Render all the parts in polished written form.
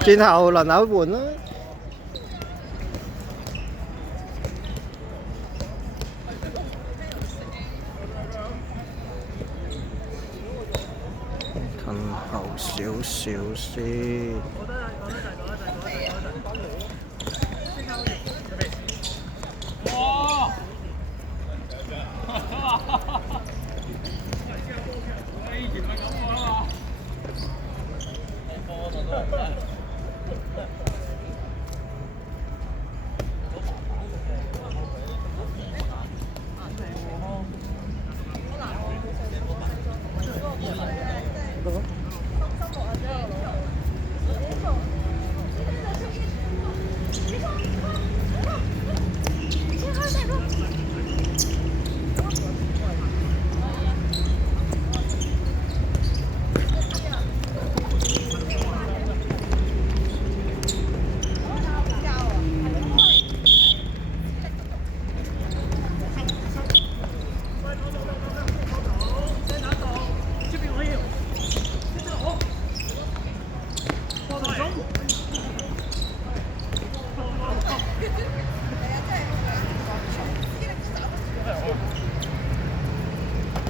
轉頭輪流換啦。近後少少先。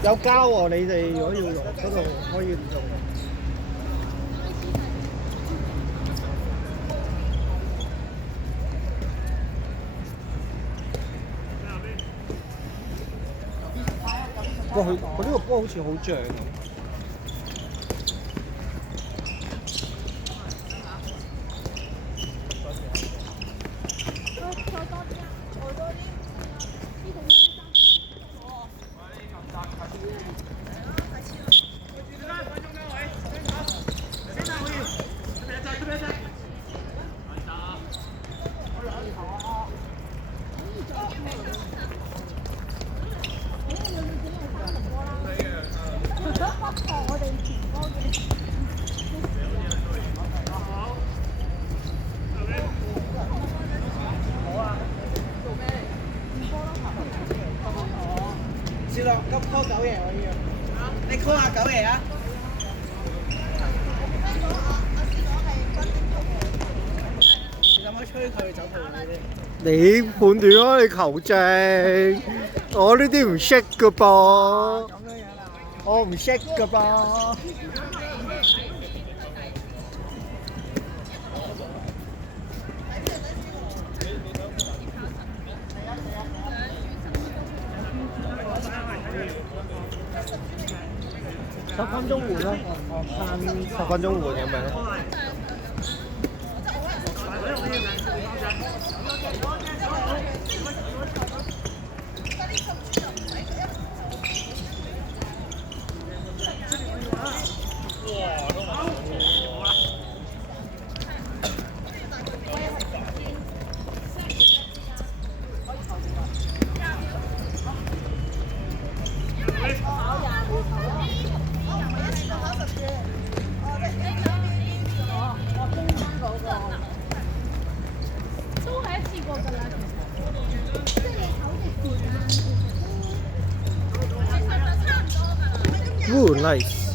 有膠喎，你哋如果要用嗰度可以唔用。哇！佢呢個波好似好脹咁。試落急 call 九爺我要，你 call 下九爺啊！你諗下吹佢走佢嗰啲？你判斷咯，你球證，我呢啲唔識噶噃。咁樣樣啦，我唔識噶噃。10分鐘換啦，慳10分鐘換咁樣。Ooh, nice.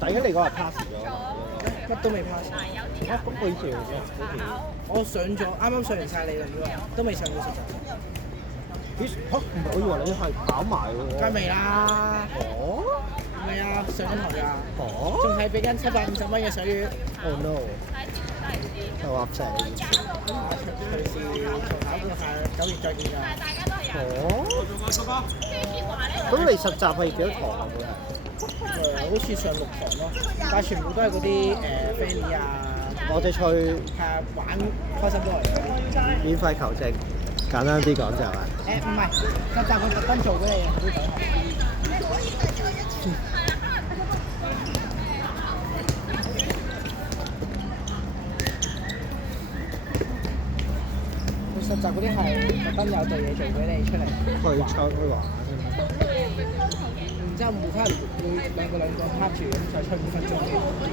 Tại cái này gọi là pass 咗，乜都未 pass。啊，咁佢條我上咗，啱啱上完晒理論喎，都未上到實習。咦？嚇？唔係，我以為你係跑埋喎。梗係未啦，哦唔係啊，上緊堂㗎，哦仲係俾緊750蚊嘅水月。Oh no！就話成。隨時重考嗰下9月再見㗎。哦。咁你實習係幾多堂啊？好似上6堂咯，但係全部都係嗰啲friend 啊，我哋去係啊玩開心 boy 嗰啲。免費求證，簡單啲講就係。唔係，實習佢特登做俾你嘅，啲同學。實習嗰啲係特登有對嘢做俾你出嚟。去玩。然之後每卡會兩個拍住，咁就吹5分鐘，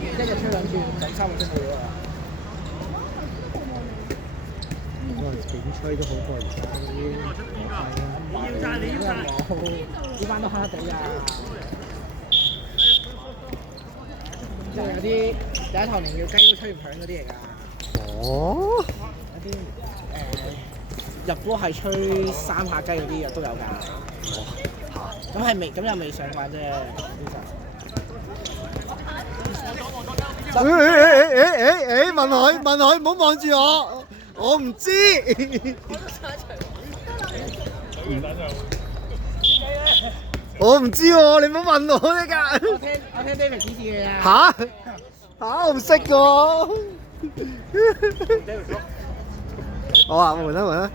一日吹2轉，就3個鐘冇咗啦。哇！點吹都好過而家啲。呢班都黑黑地㗎。即係有啲第一堂連叫雞都吹唔響嗰啲嚟㗎。哦。有啲入波係吹3下雞嗰啲都有㗎。咁係未，咁又未上慣啫。問佢，唔好望住我唔知。我唔知喎，你唔好問我呢㗎。我聽 David 指示嘅咋。我唔識㗎。好啊，換啦。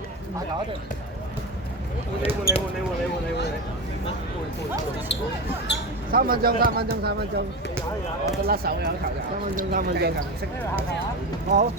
3分鐘。我都甩手有頭㗎。3分鐘。唔識。好。好。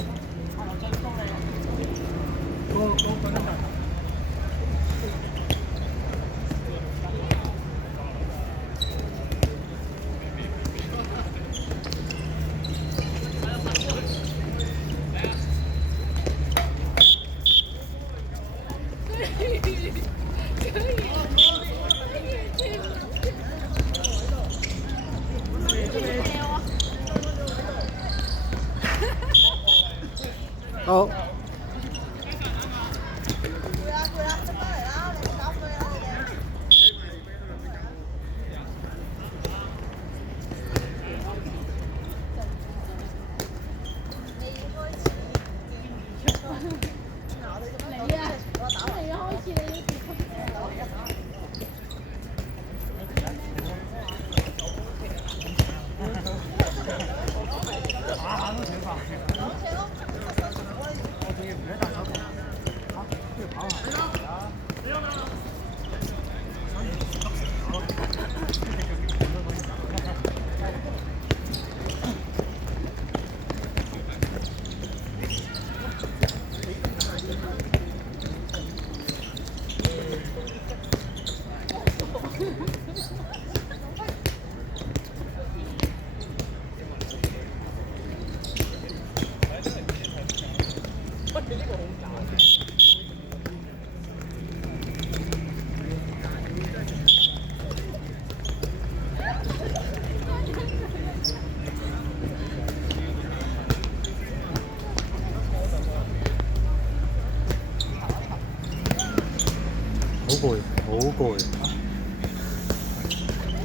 好攰。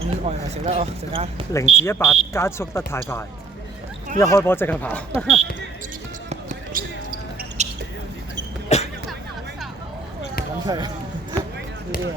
咁我係咪食得哦？陣間0至100加速得太快，一開波即刻跑。飲出嚟呢啲嘢。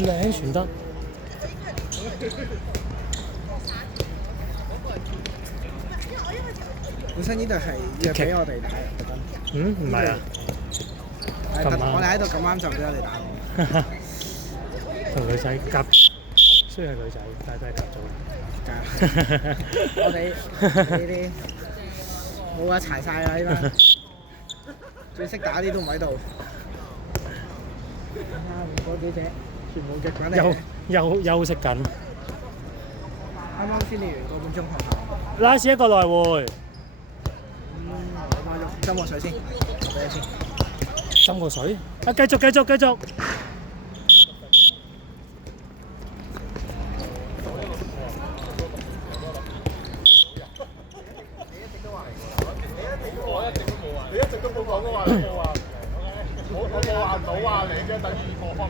靚傳得，本身呢隊係約俾我哋打嘅，特登。唔係啊，係咁啱我哋喺度咁啱就俾我哋打。同女仔夾，雖然係女仔，但係都係夾咗。我哋呢啲冇啊，柴晒啦呢班，最識打啲都唔喺度。睇下嗰幾隻全部腳滾嚟。休息緊。啱啱先練完個半鐘學校。拉屎一個來回，你幫我浸個水先，俾你先。浸個水。啊，繼續。你一直都冇講過話你冇話我冇話唔到話你啫，等於我方。